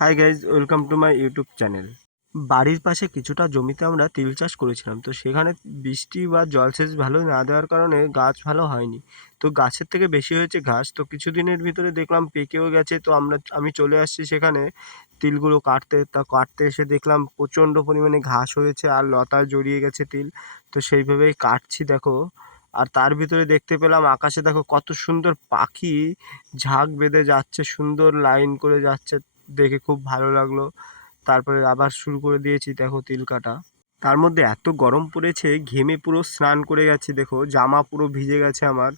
Hi guys, welcome to my YouTube channel. বাড়ির পাশে কিছুটা জমিতে আমরা তিল চাষ করেছিলাম, তো সেখানে বৃষ্টি বা জলসেচ ভালো না দেওয়ার কারণে গাছ ভালো হয়নি। তো গাছের থেকে বেশি হয়েছে ঘাস। তো কিছুদিনের ভিতরে দেখলাম পেকেও গেছে। তো আমি চলে আসছি সেখানে তিলগুলো কাটতে। তা কাটতে এসে দেখলাম প্রচণ্ড পরিমাণে ঘাস হয়েছে আর লতায় জড়িয়ে গেছে তিল। তো সেইভাবেই কাটছি দেখো। আর তার ভিতরে দেখতে পেলাম আকাশে দেখো কত সুন্দর পাখি ঝাঁক বেঁধে যাচ্ছে, সুন্দর লাইন করে যাচ্ছে, দেখে খুব ভালো লাগলো। তারপরে আবার শুরু করে দিয়েছি দেখো তিল কাটা। তার মধ্যে এত গরম পড়েছে, ঘেমে পুরো স্নান করে গেছি, দেখো জামা পুরো ভিজে গেছে আমার।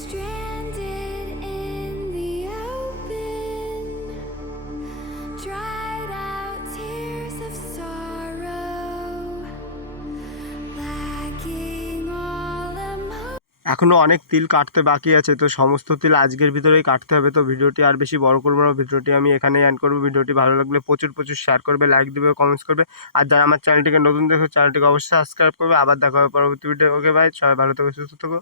Stranded in the open, dried out tears of sorrow, lacking all emotion. এখনো অনেক তিল কাটতে বাকি আছে, তো সমস্ত তিল আজকের ভিতরেই কাটতে হবে। তো ভিডিওটি আর বেশি বড় করবো না, ভিডিওটি আমি এখানেই এন্ড করবো। ভিডিওটি ভালো লাগলে প্রচুর প্রচুর শেয়ার করবে, লাইক দেবে, কমেন্টস করবে। আর যারা আমার চ্যানেলটিকে নতুন দেখো, চ্যানেলটিকে অবশ্যই সাবস্ক্রাইব করবে। আবার দেখা হবে পরবর্তী ভিডিও। ওকে ভাই, সবাই ভালো থেকো, সুস্থ থেকো।